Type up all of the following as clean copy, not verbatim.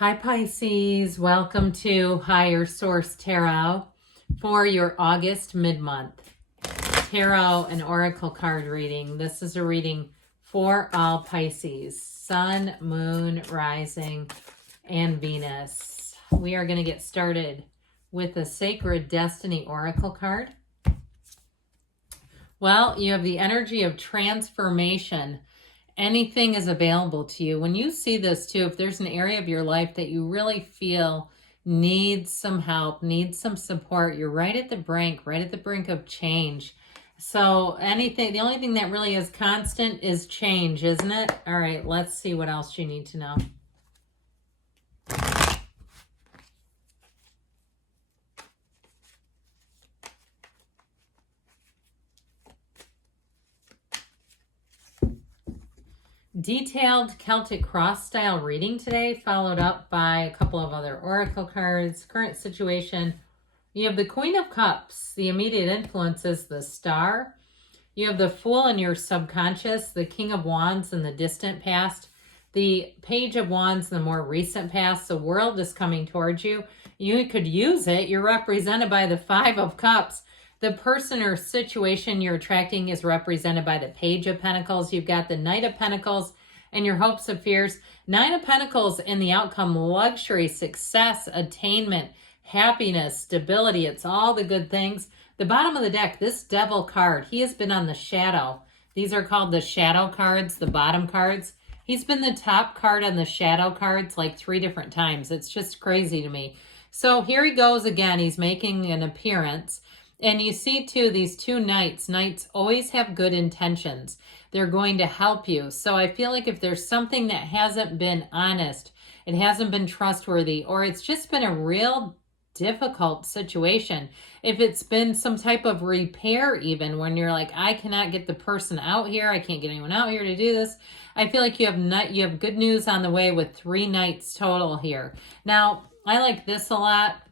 Hi Pisces, welcome to Higher Source Tarot for your August mid-month tarot and oracle card reading. This is a reading for all Pisces, Sun, Moon, Rising, and Venus. We are going to get started with the Sacred Destiny Oracle card. Well, you have the energy of transformation. Anything is available to you. When you see this too, if there's an area of your life that you really feel needs some help, needs some support, you're right at the brink of change. So the only thing that really is constant is change, isn't it? All right, let's see what else you need to know. Detailed Celtic cross style reading today, followed up by a couple of other oracle cards. Current situation, you have the Queen of Cups. The immediate influence is the Star. You have the Fool in your subconscious, the King of Wands in the distant past, the Page of Wands in the more recent past. The world is coming towards you. You could use it. You're represented by the Five of Cups. The person or situation you're attracting is represented by the Page of Pentacles. You've got the Knight of Pentacles and your hopes and fears. Nine of Pentacles in the outcome, luxury, success, attainment, happiness, stability. It's all the good things. The bottom of the deck, this Devil card, he has been on the shadow. These are called the shadow cards, the bottom cards. He's been the top card on the shadow cards like 3 different times. It's just crazy to me. So here he goes again. He's making an appearance. And you see too, these two knights. Knights always have good intentions. They're going to help you. So I feel like if there's something that hasn't been honest, it hasn't been trustworthy, or it's just been a real difficult situation. If it's been some type of repair, even when you're like, I cannot get the person out here, I can't get anyone out here to do this. I feel like you have good news on the way with 3 knights total here. Now, I like this a lot.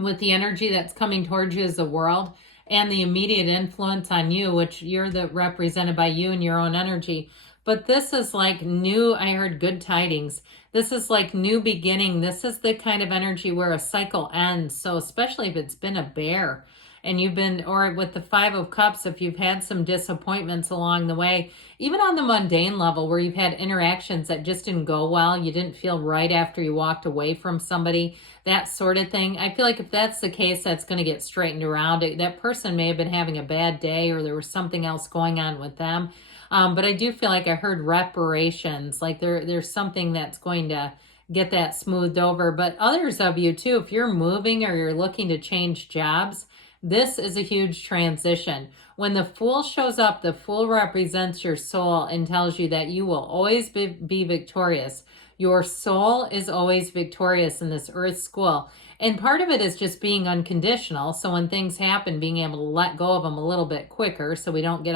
With the energy that's coming towards you as the world and the immediate influence on you, which you're represented by you and your own energy. But this is like new, I heard good tidings. This is like new beginning. This is the kind of energy where a cycle ends. So especially if it's been a bear and you've been, or with the Five of Cups, if you've had some disappointments along the way, even on the mundane level where you've had interactions that just didn't go well, you didn't feel right after you walked away from somebody, that sort of thing. I feel like if that's the case, that's going to get straightened around. That person may have been having a bad day or there was something else going on with them. But I do feel like I heard reparations, like there's something that's going to get that smoothed over. But others of you too, if you're moving or you're looking to change jobs, this is a huge transition. When the Fool shows up, the Fool represents your soul and tells you that you will always be victorious. Your soul is always victorious in this earth school. And part of it is just being unconditional. So when things happen, being able to let go of them a little bit quicker so we don't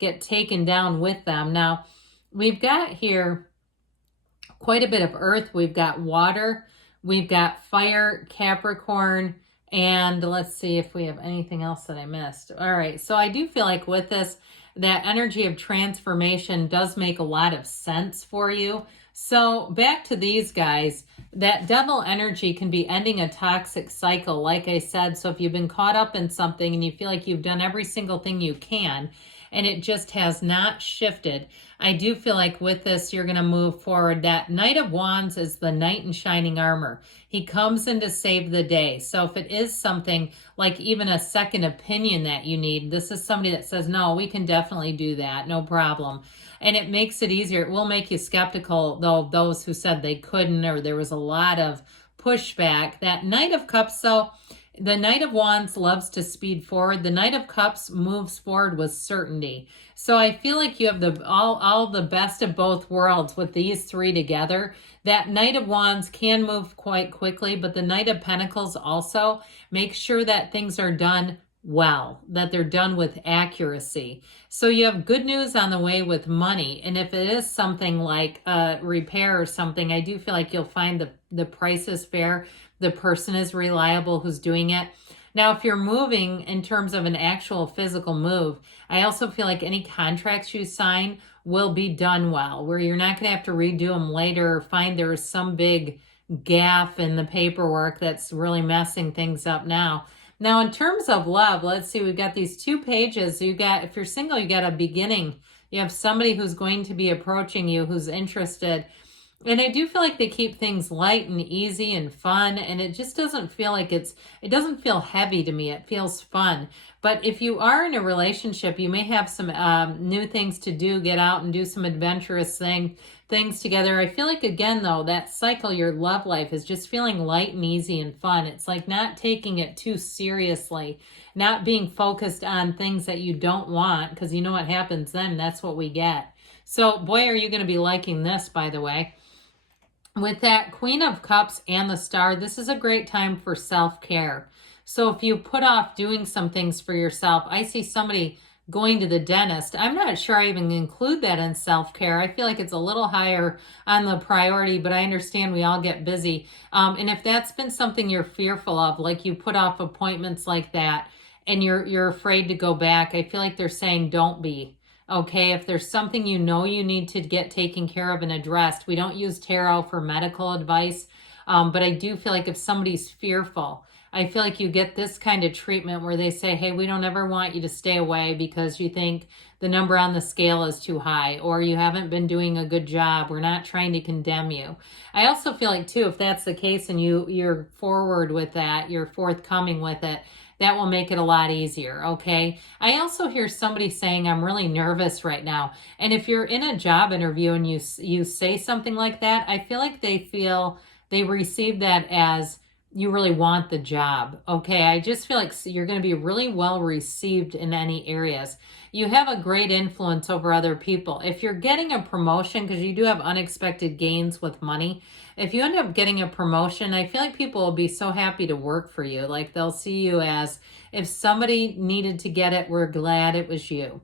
get taken down with them. Now, we've got here quite a bit of earth. We've got water. We've got fire, Capricorn, and let's see if we have anything else that I missed. All right, so I do feel like with this, that energy of transformation does make a lot of sense for you. So back to these guys, that Devil energy can be ending a toxic cycle, like I said. So if you've been caught up in something and you feel like you've done every single thing you can, and it just has not shifted, I do feel like with this, you're going to move forward. That Knight of Wands is the knight in shining armor. He comes in to save the day. So if it is something like even a second opinion that you need, this is somebody that says, no, we can definitely do that. No problem. And it makes it easier. It will make you skeptical, though, those who said they couldn't, or there was a lot of pushback. That Knight of Cups, though, the Knight of Wands loves to speed forward. The Knight of Cups moves forward with certainty. So I feel like you have all the best of both worlds with these 3 together. That Knight of Wands can move quite quickly, but the Knight of Pentacles also makes sure that things are done well, that they're done with accuracy. So you have good news on the way with money. And if it is something like a repair or something, I do feel like you'll find the price is fair. The person is reliable who's doing it. Now, if you're moving in terms of an actual physical move, I also feel like any contracts you sign will be done well, where you're not going to have to redo them later or find there's some big gaffe in the paperwork that's really messing things up now. Now, in terms of love, let's see, we've got these 2 pages. You got, if you're single, you got a beginning. You have somebody who's going to be approaching you, who's interested. And I do feel like they keep things light and easy and fun, and it just doesn't feel like it doesn't feel heavy to me. It feels fun. But if you are in a relationship, you may have some new things to do, get out and do some adventurous things together. I feel like, again, though, that cycle, your love life, is just feeling light and easy and fun. It's like not taking it too seriously, not being focused on things that you don't want, because you know what happens then. That's what we get. So, boy, are you going to be liking this, by the way. With that Queen of Cups and the Star, this is a great time for self-care. So if you put off doing some things for yourself, I see somebody going to the dentist. I'm not sure I even include that in self-care. I feel like it's a little higher on the priority, but I understand we all get busy. And if that's been something you're fearful of, like you put off appointments like that and you're afraid to go back, I feel like they're saying don't be. Okay, if there's something you know you need to get taken care of and addressed, we don't use tarot for medical advice, but I do feel like if somebody's fearful, I feel like you get this kind of treatment where they say, hey, we don't ever want you to stay away because you think the number on the scale is too high, or you haven't been doing a good job. We're not trying to condemn you. I also feel like, too, if that's the case and you're forward with that, you're forthcoming with it, that will make it a lot easier, okay? I also hear somebody saying, I'm really nervous right now. And if you're in a job interview and you say something like that, I feel like they receive that as you really want the job, okay? I just feel like you're going to be really well received in any areas. You have a great influence over other people. If you're getting a promotion, because you do have unexpected gains with money, if you end up getting a promotion, I feel like people will be so happy to work for you. Like they'll see you as, if somebody needed to get it, we're glad it was you.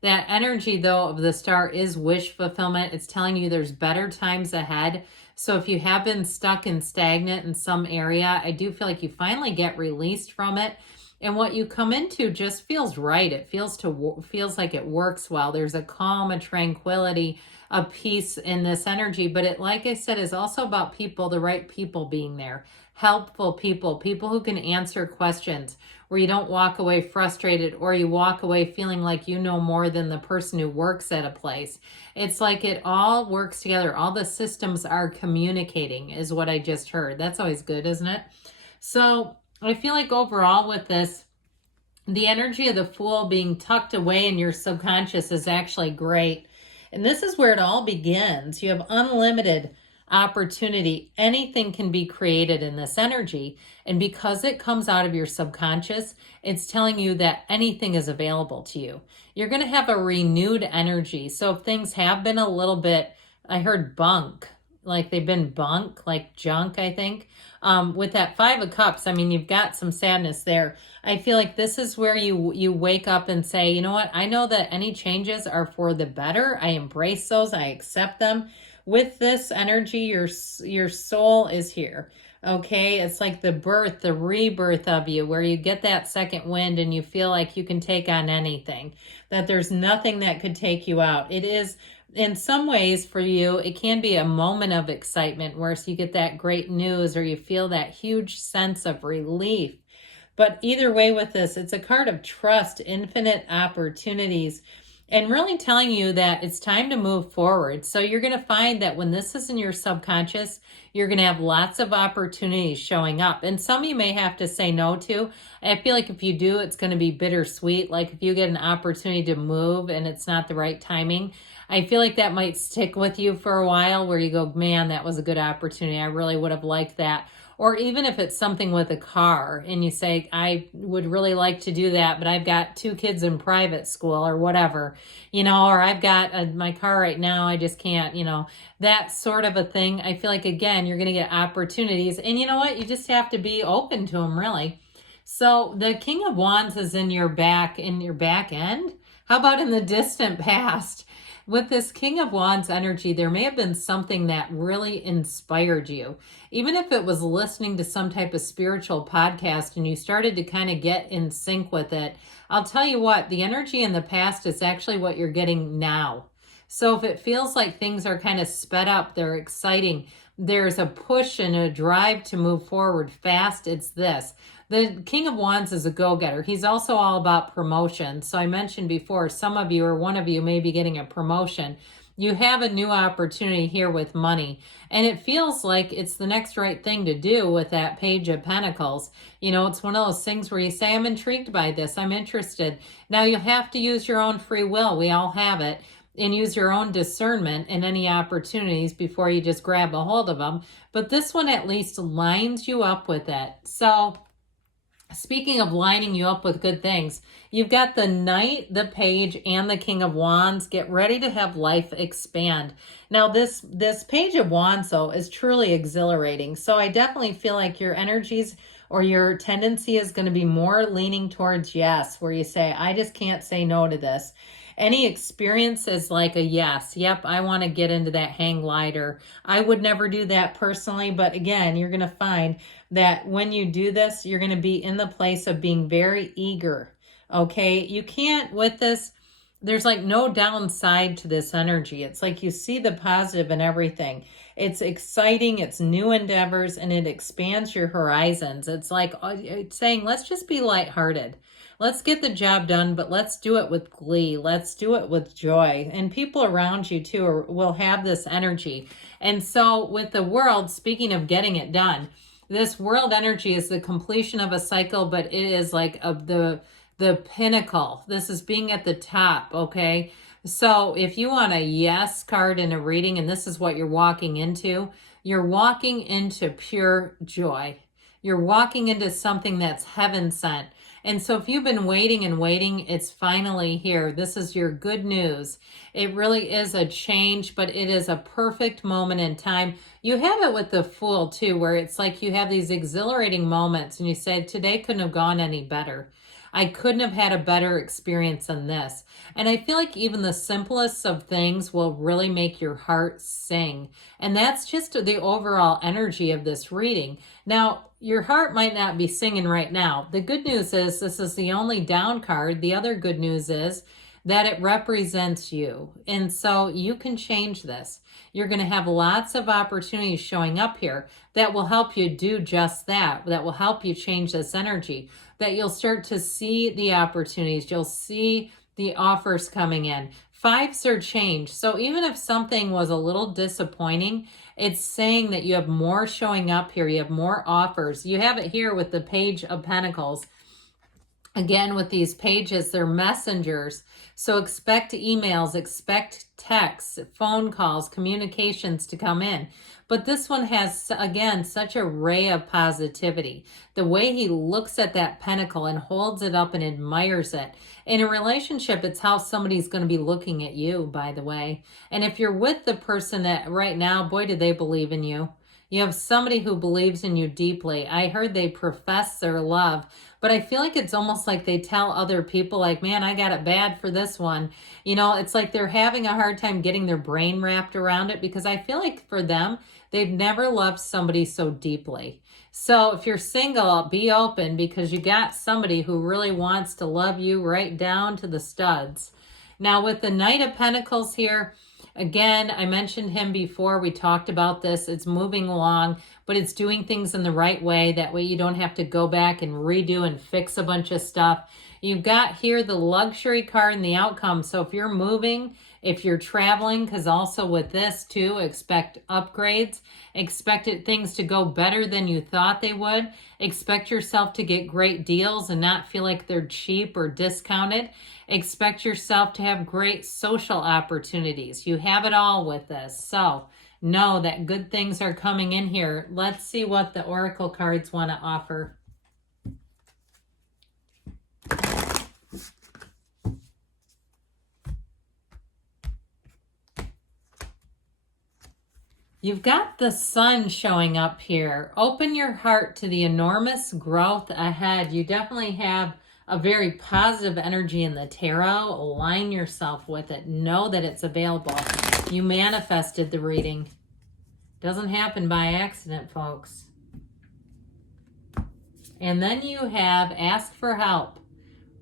That energy, though, of the Star is wish fulfillment. It's telling you there's better times ahead. So if you have been stuck and stagnant in some area, I do feel like you finally get released from it. And what you come into just feels right. It feels like it works well. There's a calm, a tranquility, a peace in this energy. But it, like I said, is also about people, the right people being there. Helpful people, people who can answer questions, where you don't walk away frustrated or you walk away feeling like you know more than the person who works at a place. It's like it all works together. All the systems are communicating is what I just heard. That's always good, isn't it? So I feel like overall with this, the energy of the Fool being tucked away in your subconscious is actually great. And this is where it all begins. You have unlimited opportunity. Anything can be created in this energy. And because it comes out of your subconscious, it's telling you that anything is available to you. You're going to have a renewed energy. So if things have been a little bit, I heard bunk, like they've been bunk, like junk, I think. With that 5 of Cups, I mean, you've got some sadness there. I feel like this is where you wake up and say, you know what? I know that any changes are for the better. I embrace those. I accept them. With this energy, your soul is here. Okay, it's like the birth, the rebirth of you, where you get that second wind and you feel like you can take on anything, that there's nothing that could take you out. It is, in some ways for you, it can be a moment of excitement where you get that great news or you feel that huge sense of relief. But either way with this, it's a card of trust, infinite opportunities, and really telling you that it's time to move forward. So you're going to find that when this is in your subconscious, you're going to have lots of opportunities showing up. And some you may have to say no to. I feel like if you do, it's going to be bittersweet. Like if you get an opportunity to move and it's not the right timing, I feel like that might stick with you for a while where you go, man, that was a good opportunity. I really would have liked that. Or even if it's something with a car and you say, I would really like to do that, but I've got 2 kids in private school or whatever, or I've got my car right now, I just can't, that sort of a thing. I feel like, again, you're going to get opportunities. And you know what? You just have to be open to them, really. So the King of Wands is in your back end. How about in the distant past? With this King of Wands energy, there may have been something that really inspired you. Even if it was listening to some type of spiritual podcast and you started to kind of get in sync with it, I'll tell you what, the energy in the past is actually what you're getting now. So if it feels like things are kind of sped up, they're exciting, there's a push and a drive to move forward fast, it's this. The King of Wands is a go-getter. He's also all about promotion. So I mentioned before, some of you or one of you may be getting a promotion. You have a new opportunity here with money, and it feels like it's the next right thing to do with that Page of Pentacles. You know, it's one of those things where you say, I'm intrigued by this, I'm interested. Now you have to use your own free will. We all have it. And use your own discernment in any opportunities before you just grab a hold of them. But this one at least lines you up with it. So speaking of lining you up with good things, you've got the Knight, the Page, and the King of Wands. Get ready to have life expand. Now, this Page of Wands, though, is truly exhilarating. So I definitely feel like your energies or your tendency is going to be more leaning towards yes, where you say, I just can't say no to this. Any experience is like a yes. Yep, I want to get into that hang glider. I would never do that personally, but again, you're going to find that when you do this, you're going to be in the place of being very eager. Okay, you can't with this, there's like no downside to this energy. It's like you see the positive in everything. It's exciting, it's new endeavors, and it expands your horizons. It's like it's saying, let's just be lighthearted. Let's get the job done, but let's do it with glee. Let's do it with joy. And people around you too will have this energy. And so with the world, speaking of getting it done, this world energy is the completion of a cycle, but it is like of the pinnacle. This is being at the top, okay? So if you want a yes card in a reading, and this is what you're walking into pure joy. You're walking into something that's heaven sent. And so if you've been waiting and waiting, it's finally here. This is your good news. It really is a change, but it is a perfect moment in time. You have it with the Fool too, where it's like you have these exhilarating moments and you say, today couldn't have gone any better. I couldn't have had a better experience than this. And I feel like even the simplest of things will really make your heart sing. And that's just the overall energy of this reading. Now, your heart might not be singing right now. The good news is this is the only down card. The other good news is that it represents you. And so you can change this. You're going to have lots of opportunities showing up here that will help you do just that, that will help you change this energy, that you'll start to see the opportunities. You'll see the offers coming in. Fives are change. So even if something was a little disappointing, it's saying that you have more showing up here. You have more offers. You have it here with the Page of Pentacles. Again, with these pages, they're messengers. So expect emails, expect texts, phone calls, communications to come in. But this one has, again, such a ray of positivity. The way he looks at that pentacle and holds it up and admires it. In a relationship, it's how somebody's going to be looking at you, by the way. And if you're with the person that right now, boy, do they believe in you. You have somebody who believes in you deeply. I heard they profess their love, but I feel like it's almost like they tell other people like, man, I got it bad for this one. You know, it's like they're having a hard time getting their brain wrapped around it, because I feel like for them, they've never loved somebody so deeply. So if you're single, be open, because you got somebody who really wants to love you right down to the studs. Now with the Knight of Pentacles here, again, I mentioned him before. We talked about this. It's moving along, but it's doing things in the right way. That way you don't have to go back and redo and fix a bunch of stuff. You've got here the luxury card and the outcome. So if you're moving, if you're traveling, because also with this too, expect upgrades, expect things to go better than you thought they would. Expect yourself to get great deals and not feel like they're cheap or discounted. Expect yourself to have great social opportunities. You have it all with this. So know that good things are coming in here. Let's see what the oracle cards want to offer. You've got the Sun showing up here. Open your heart to the enormous growth ahead. You definitely have a very positive energy in the tarot. Align yourself with it. Know that it's available. You manifested the reading. Doesn't happen by accident, folks. And then you have ask for help.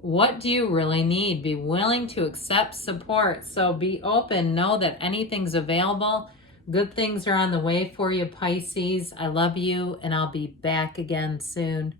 What do you really need? Be willing to accept support. So be open. Know that anything's available. Good things are on the way for you, Pisces. I love you, and I'll be back again soon.